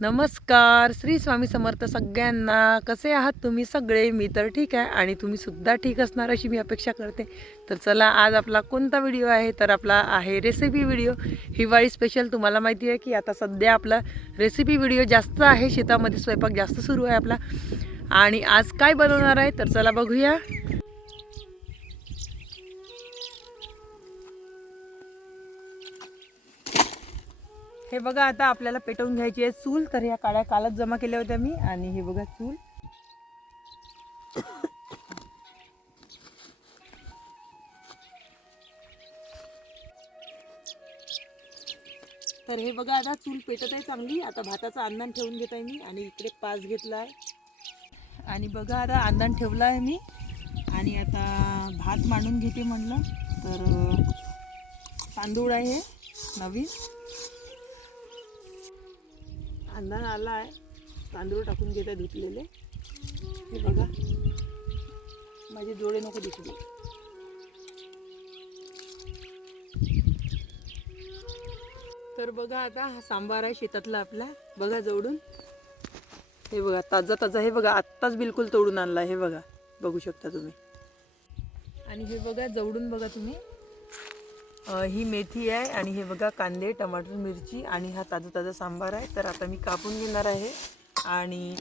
नमस्कार श्री स्वामी समर्थ सगळ्यांना. कसे आहात तुम्ही सगळे? मी तर ठीक आहे आणि तुम्ही सुद्धा ठीक असणार अशी मी अपेक्षा करते. तर चला आज आपला कोणता व्हिडिओ आहे? तर आपला आहे रेसिपी व्हिडिओ. हिवाळी स्पेशल तुम्हाला माहिती आहे की आता सध्या आपला रेसिपी व्हिडिओ जास्त आहे. शेतामध्ये स्वयंपाक जास्त सुरू आहे आपला. आणि आज काय बनवणार आहे? तर चला बघूया. हे बघा आता आपल्याला पेटवून घ्यायची आहे चूल. तर ह्या काळ्या कालच जमा केल्या होत्या मी. आणि हे बघा चूल. तर हे बघा आता चूल पेटत आहे चांगली. आता भाताचं अंदान ठेवून घेत आहे मी. आणि इकडे पास घेतला आहे. आणि बघा आता अंदान ठेवला आहे मी. आणि आता भात मांडून घेते म्हणलं. तर तांदूळ आहे हे नवीन. अंदान आला आहे. तांदूळ टाकून घेत आहे धुतलेले. हे बघा. माझे डोळे नको दिसले तर बघा आता हा सांबार आहे शेतातला आपला. बघा जवळून हे बघा ताजा ताजा हे बघा आत्ताच बिलकुल तोडून आणला हे बघा बघू शकता तुम्ही. आणि हे बघा जवळून बघा तुम्ही. ही मेथी आहे आणि हे बघा कांदे टमाटर मिरची आणि हा ताजा ताजा सांबार आहे. तर आता मी कापून घेणार आहे आणि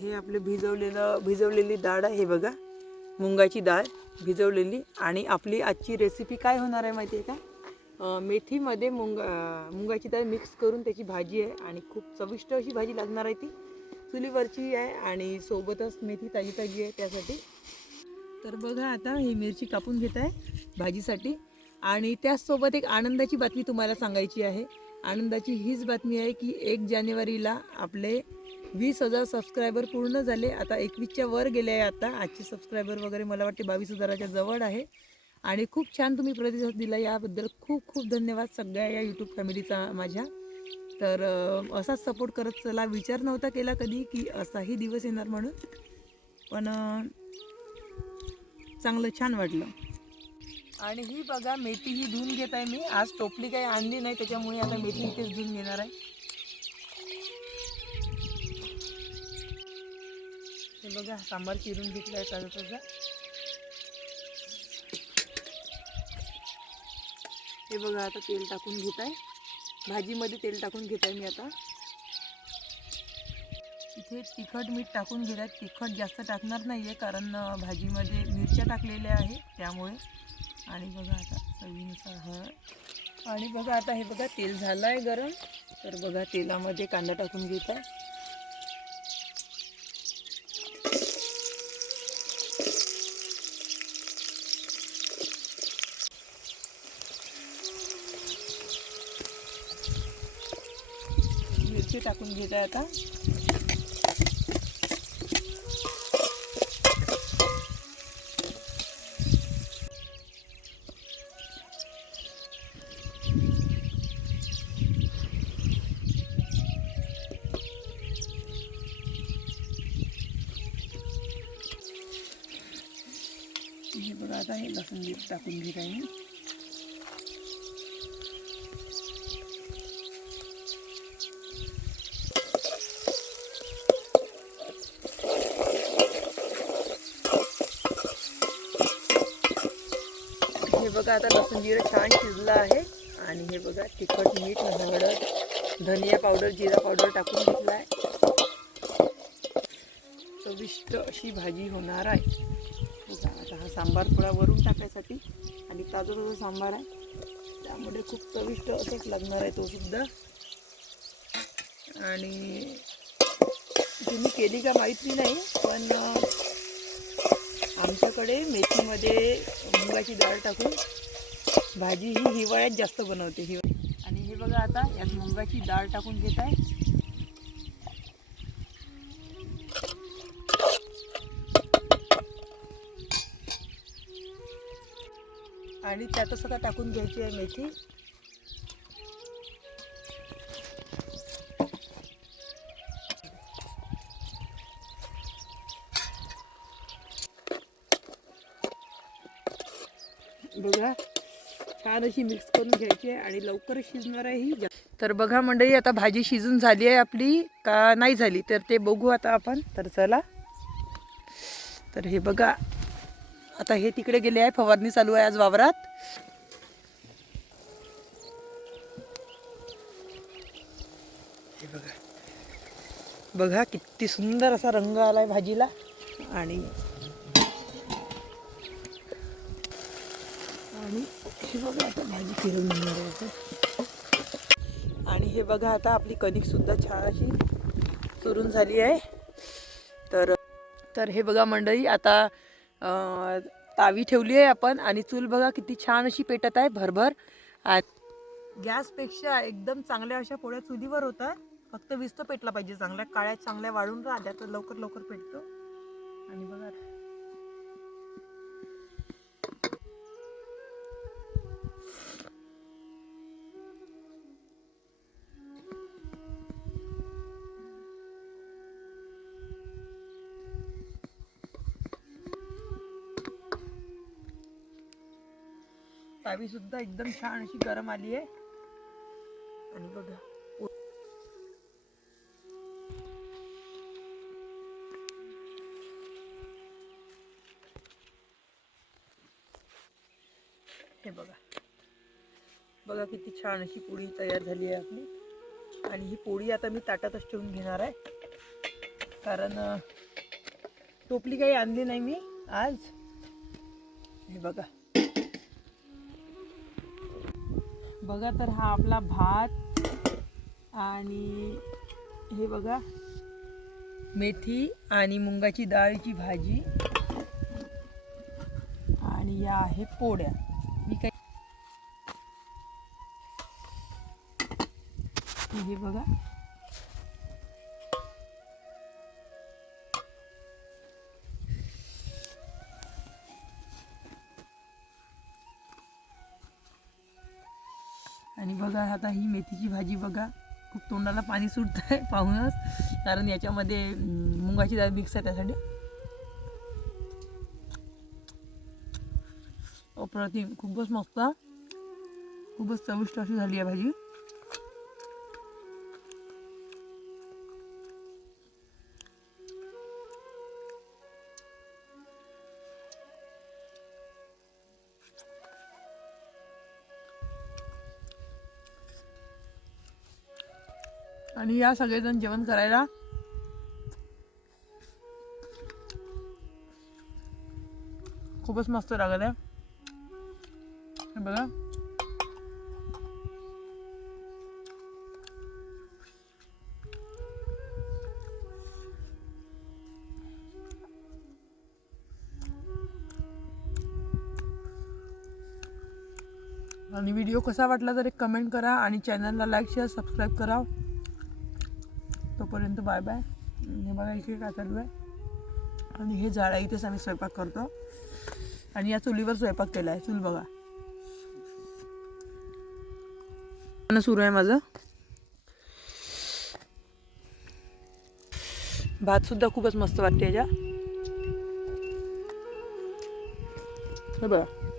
हे आपले भिजवलेलं भिजवलेली डाळ आहे हे बघा. मुंगाची डाळ भिजवलेली आणि आपली आजची रेसिपी काय होणार आहे माहिती आहे का? मेथीमध्ये मुंग मुंगाची डाळ मिक्स करून त्याची भाजी आहे आणि खूप चविष्ट अशी भाजी लागणार आहे ती. चुलीवरची आहे आणि सोबतच मेथी ताजी ताजी आहे त्यासाठी. तर बघा आता ही मिरची कापून घेत आहे भाजीसाठी. आणि त्याचसोबत एक आनंदाची बातमी तुम्हाला सांगायची आहे. आनंदाची हीच बातमी आहे की एक जानेवारीला आपले वीस हजार सबस्क्रायबर पूर्ण झाले. आता एकवीसच्या वर गेले आहे आता. आजचे सबस्क्रायबर वगैरे मला वाटते बावीस हजाराच्या जवळ आहे. आणि खूप छान तुम्ही प्रतिसाद दिला. याबद्दल खूप खूप धन्यवाद सगळ्या या यूट्यूब फॅमिलीचा माझ्या. तर असाच सपोर्ट करत चला. विचार नव्हता केला कधी की असाही दिवस येणार म्हणून. पण चांगलं छान वाटलं. आणि ही बघा मेथी ही धुवून घेत आहे मी. आज टोपली काही आणली नाही त्याच्यामुळे आता मेथी इथेच धुवून घेणार आहे. हे बघा सांबार चिरून घेतला आहे ताजा ताजा. हे बघा आता तेल टाकून घेत आहे. भाजीमध्ये तेल टाकून घेत आहे मी आता. इथे तिखट मीठ टाकून घेत आहे. तिखट जास्त टाकणार नाही आहे कारण भाजीमध्ये मिरच्या टाकलेल्या आहे त्यामुळे आणि बघा आता चवीनुसार हळद. आणि बघा आता हे बघा तेल झालं आहे गरम. तर बघा तेलामध्ये कांदा टाकून घेत. आहे मिरची टाकून घेत आहे आता. हे बघा आता हे लसूण टाकून घेत आहे मी हे आता लसूण जिरं छान शिजलं आहे आणि हे बघा तिखट, मीठ, हळद, धनिया पावडर, जिरा पावडर टाकून घेतला आहे. चविष्ट अशी भाजी होणार आहे. हा सांबार थोडा वरून टाकायसाठी. आणि ताजा ताजा सांबार आहे. त्यामुळे खूप चविष्ट असंच लागणार आहे तो सुद्धा. आणि तुम्ही केली का माहिती नाही पण आमच्याकडे मेथीमध्ये मुगाची डाळ टाकून भाजी ही हिवाळ्यात जास्त बनवते. हिवाळ्यात. आणि हे बघा आता यात मुगाची डाळ टाकून घेत आहे. आणि त्यातच आता टाकून घ्यायची आहे मेथी. बघा छान अशी मिक्स करून घ्यायची आहे आणि लवकर शिजणार आहे ही. तर बघा मंडळी आता भाजी शिजून झाली आहे आपली. का नाही झाली? तर ते बघू आता आपण. तर चला. तर हे बघा आता हे तिकडे गेले आहे फवारणी चालू आहे आज वावरात. हे बघा. बघा किती सुंदर असा रंग आलाय भाजीला. आणि आणि हे बघा आता भाजी फिरवून घेणार आहे आणि हे बघा आता आपली कणिक सुद्धा छान अशी चुरून झाली आहे. तर तर हे बघा मंडळी आता तावी ठेवली आहे आपण आणि चूल बघा किती छान अशी पेटत आहे भरभर. गॅसपेक्षा एकदम चांगल्या अशा पोळ्या चुलीवर होतात. फक्त विस्त पेटला पाहिजे चांगल्या काळ्या चांगल्या वाळून राहिल्या तर लवकर लवकर पेटतो. आणि बघा. आता. सुद्धा एकदम छान अशी गरम आली आहे. आणि बघा. हे बघा. बघा किती छान अशी पोळी तयार झाली आहे आपली. आणि ही पोळी आता मी ताटातच ठेवून घेणार आहे. कारण टोपली काही आणली नाही मी आज. हे बघा. बघा तर हा आपला भात आणि हे बघा मेथी आणि मुंगाची डाळीची भाजी आणि या आहे पोळ्या. मी काही हे बघा. आणि बघा आता ही मेथीची भाजी बघा खूप तोंडाला पाणी सुटत आहे पाहूनच. कारण याच्यामध्ये मुंगाची मुगाची डाळ मिक्स आहे त्यासाठी. अप्रतिम खूपच मस्त खूपच चविष्ट अशी झाली आहे भाजी. आणि या सगळेजण जेवण करायला. खूपच मस्त लागत आहे. बघा. आणि व्हिडिओ कसा वाटला तर एक कमेंट करा आणि चॅनलला लाईक शेअर सबस्क्राईब करा तोपर्यंत बाय बाय. हे बघा इथे काय चालू आहे. आणि हे झाड आहे इथेच आम्ही स्वयंपाक करतो. आणि या चुलीवर स्वयंपाक केला आहे चूल बघा. सुरू आहे माझं. भात सुद्धा खूपच मस्त वाटते याच्या. हे बघा.